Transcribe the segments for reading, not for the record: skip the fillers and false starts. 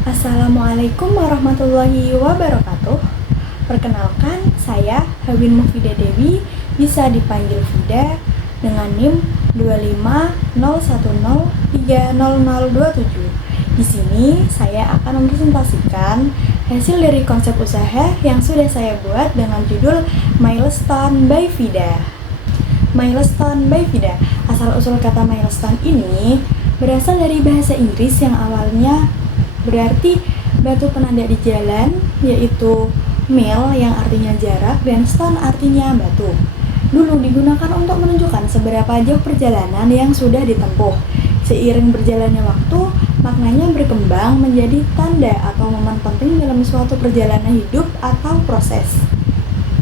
Assalamualaikum warahmatullahi wabarakatuh. Perkenalkan, saya Hawin Mufidah Dewi, bisa dipanggil Fida, dengan NIM 25010300027. Di sini saya akan mempresentasikan hasil dari konsep usaha yang sudah saya buat dengan judul Milestone by Fida. Milestone by Fida. Asal-usul kata milestone ini berasal dari bahasa Inggris yang awalnya berarti batu penanda di jalan, yaitu mile yang artinya jarak dan stone artinya batu. Dulu digunakan untuk menunjukkan seberapa jauh perjalanan yang sudah ditempuh. Seiring berjalannya waktu, maknanya berkembang menjadi tanda atau momen penting dalam suatu perjalanan hidup atau proses.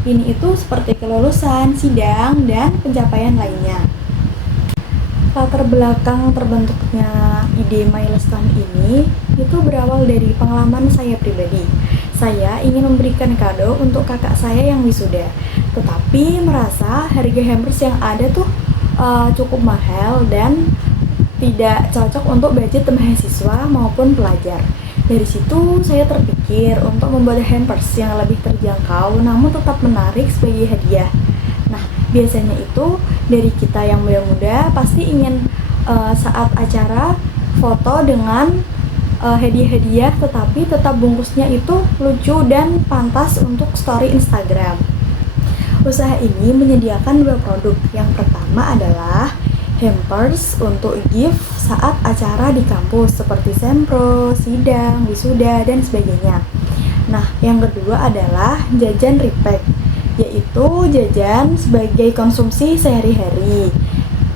Ini itu seperti kelulusan, sidang, dan pencapaian lainnya. Latar belakang terbentuknya ide milestone ini itu berawal dari pengalaman saya pribadi. Saya ingin memberikan kado untuk kakak saya yang wisuda, tetapi merasa harga hampers yang ada tuh cukup mahal dan tidak cocok untuk budget mahasiswa maupun pelajar. Dari situ saya terpikir untuk membuat hampers yang lebih terjangkau namun tetap menarik sebagai hadiah. Nah, biasanya itu dari kita yang muda-muda pasti ingin saat acara foto dengan hadiah-hadiah, tetapi tetap bungkusnya itu lucu dan pantas untuk story Instagram. Usaha ini menyediakan dua produk. Yang pertama adalah hampers untuk gift saat acara di kampus seperti sempro, sidang, wisuda, dan sebagainya. Nah, yang kedua adalah jajan repack, yaitu jajan sebagai konsumsi sehari-hari.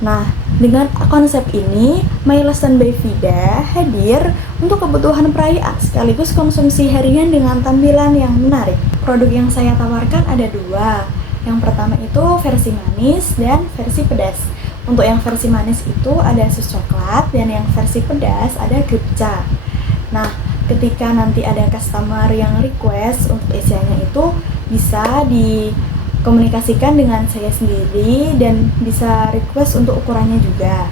Nah, dengan konsep ini, Milestone by Fida hadir untuk kebutuhan perayaan sekaligus konsumsi harian dengan tampilan yang menarik. Produk yang saya tawarkan ada dua. Yang pertama itu versi manis dan versi pedas. Untuk yang versi manis itu ada sus coklat dan yang versi pedas ada gripca. Nah, ketika nanti ada customer yang request untuk isiannya itu bisa dikomunikasikan dengan saya sendiri dan bisa request untuk ukurannya juga.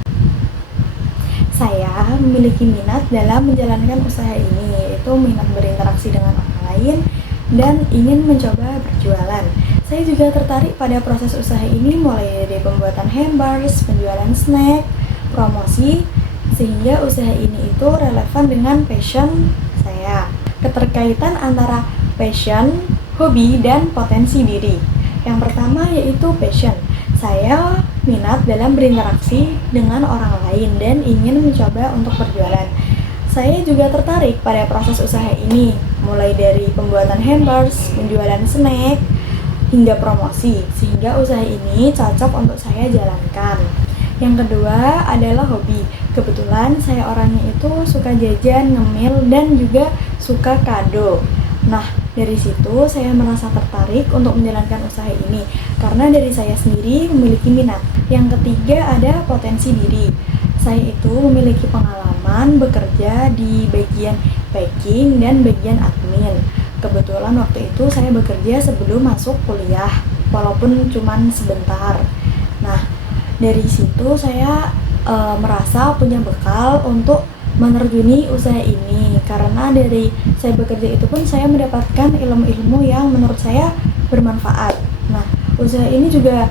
Saya memiliki minat dalam menjalankan usaha ini, yaitu minat berinteraksi dengan orang lain dan ingin mencoba berjualan. Saya juga tertarik pada proses usaha ini mulai dari pembuatan hampers, penjualan snack, promosi, sehingga usaha ini itu relevan dengan passion saya. Keterkaitan antara passion, hobi, dan potensi diri. Yang pertama yaitu passion. Saya minat dalam berinteraksi dengan orang lain dan ingin mencoba untuk berjualan. Saya juga tertarik pada proses usaha ini, mulai dari pembuatan hampers, penjualan snack, hingga promosi, sehingga usaha ini cocok untuk saya jalankan. Yang kedua adalah hobi. Kebetulan saya orangnya itu suka jajan, ngemil, dan juga suka kado. Nah, dari situ saya merasa tertarik untuk menjalankan usaha ini karena dari saya sendiri memiliki minat. Yang ketiga ada potensi diri. Saya itu memiliki pengalaman bekerja di bagian packing dan bagian admin. Kebetulan waktu itu saya bekerja sebelum masuk kuliah, walaupun cuman sebentar. Nah, dari situ saya merasa punya bekal untuk menerjuni usaha ini karena dari saya bekerja itu pun saya mendapatkan ilmu-ilmu yang menurut saya bermanfaat. Nah, usaha ini juga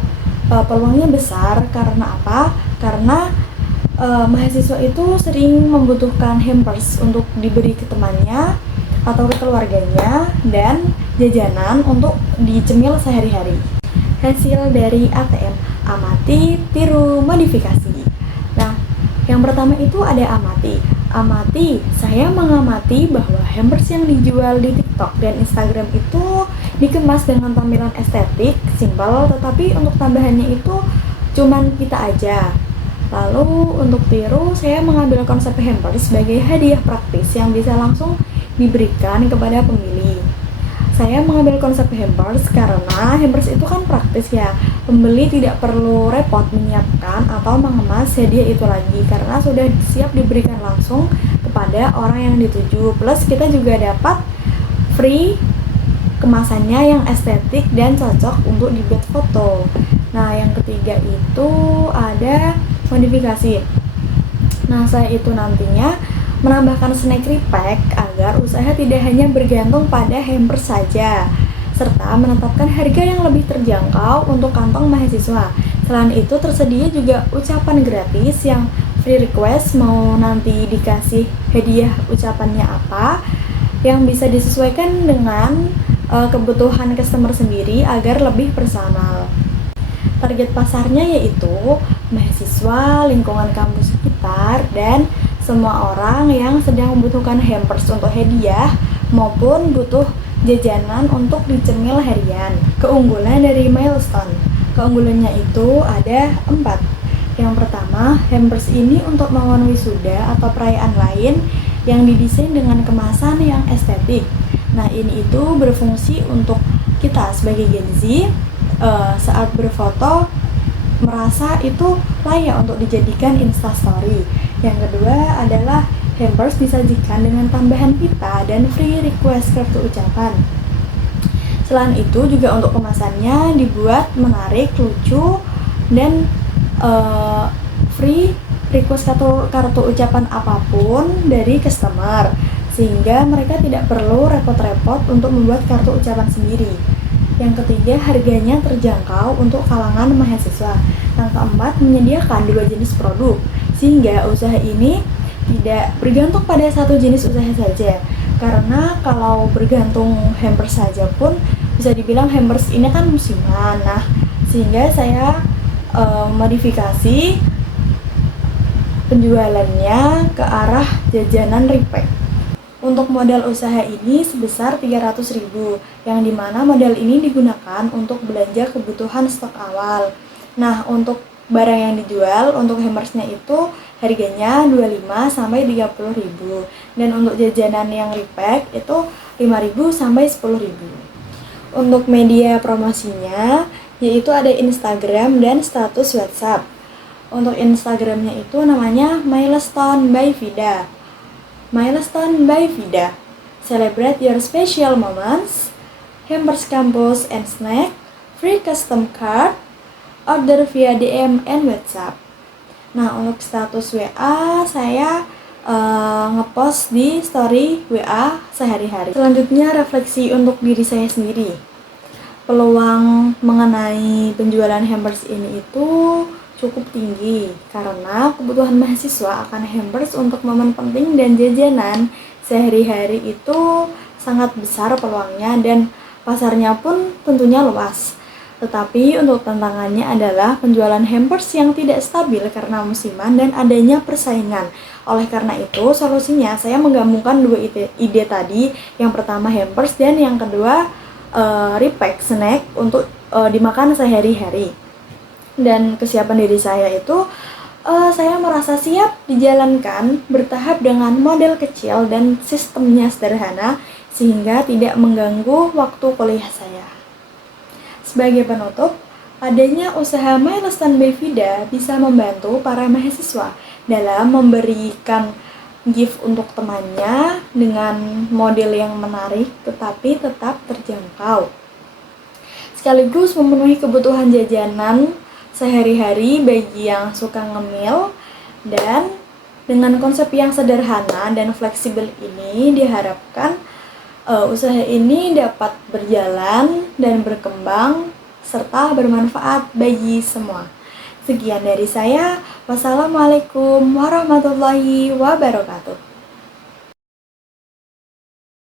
peluangnya besar karena apa? Karena mahasiswa itu sering membutuhkan hampers untuk diberi ke temannya atau ke keluarganya dan jajanan untuk dicemil sehari-hari. Hasil dari ATM, amati, tiru, modifikasi. Nah, yang pertama itu ada amati. Amati, saya mengamati bahwa hampers yang dijual di TikTok dan Instagram itu dikemas dengan tampilan estetik, simpel, tetapi untuk tambahannya itu cuman kita aja. Lalu untuk tiru, saya mengambil konsep hampers sebagai hadiah praktis yang bisa langsung diberikan kepada pembeli. Saya mengambil konsep hampers karena hampers itu kan praktis ya. Pembeli tidak perlu repot menyiapkan atau mengemas hadiah itu lagi karena sudah siap diberikan langsung kepada orang yang dituju. Plus kita juga dapat free kemasannya yang estetik dan cocok untuk dibuat foto. Nah, yang ketiga itu ada modifikasi. Nah, saya itu nantinya menambahkan snack repack agar usaha tidak hanya bergantung pada hampers saja, serta menetapkan harga yang lebih terjangkau untuk kantong mahasiswa. Selain itu, tersedia juga ucapan gratis yang free request, mau nanti dikasih hadiah ucapannya apa, yang bisa disesuaikan dengan kebutuhan customer sendiri agar lebih personal. Target pasarnya yaitu mahasiswa, lingkungan kampus sekitar, dan semua orang yang sedang membutuhkan hampers untuk hadiah maupun butuh jajanan untuk dicemil harian. Keunggulan dari Milestone. Keunggulannya itu ada 4. Yang pertama, hampers ini untuk momen wisuda atau perayaan lain yang didesain dengan kemasan yang estetik. Nah, ini itu berfungsi untuk kita sebagai Gen Z saat berfoto merasa itu layak untuk dijadikan instastory. Yang kedua adalah hampers disajikan dengan tambahan pita dan free request kartu ucapan. Selain itu juga untuk kemasannya dibuat menarik, lucu, dan free request kartu ucapan apapun dari customer, sehingga mereka tidak perlu repot-repot untuk membuat kartu ucapan sendiri. Yang ketiga, harganya terjangkau untuk kalangan mahasiswa. Yang keempat, menyediakan 2 jenis produk, sehingga usaha ini tidak bergantung pada satu jenis usaha saja. Karena kalau bergantung hampers saja pun bisa dibilang hampers ini kan musiman. Nah, sehingga saya modifikasi penjualannya ke arah jajanan repack. Untuk modal usaha ini sebesar 300.000, yang dimana modal ini digunakan untuk belanja kebutuhan stok awal. Nah, untuk barang yang dijual, untuk hammersnya itu harganya 25-30.000, dan untuk jajanan yang repack itu 5.000-10.000. Untuk media promosinya yaitu ada Instagram dan status WhatsApp. Untuk Instagramnya itu namanya Milestone by Vida. Milestone by Vida, celebrate your special moments, hampers campus and snack, free custom card, order via DM and WhatsApp. Nah, untuk status WA saya ngepost di story WA sehari-hari. Selanjutnya refleksi untuk diri saya sendiri. Peluang mengenai penjualan hampers ini itu cukup tinggi karena kebutuhan mahasiswa akan hampers untuk momen penting dan jajanan sehari-hari itu sangat besar peluangnya, dan pasarnya pun tentunya luas. Tetapi untuk tantangannya adalah penjualan hampers yang tidak stabil karena musiman dan adanya persaingan. Oleh karena itu, solusinya saya menggabungkan 2 ide tadi. Yang pertama hampers dan yang kedua repack snack untuk dimakan sehari-hari. Dan kesiapan diri saya itu saya merasa siap dijalankan bertahap dengan model kecil dan sistemnya sederhana sehingga tidak mengganggu waktu kuliah saya. Sebagai penutup, adanya usaha Milestone by Vida bisa membantu para mahasiswa dalam memberikan gift untuk temannya dengan model yang menarik tetapi tetap terjangkau, sekaligus memenuhi kebutuhan jajanan sehari-hari bagi yang suka ngemil. Dan dengan konsep yang sederhana dan fleksibel ini diharapkan usaha ini dapat berjalan dan berkembang serta bermanfaat bagi semua. Sekian dari saya. Wassalamualaikum warahmatullahi wabarakatuh.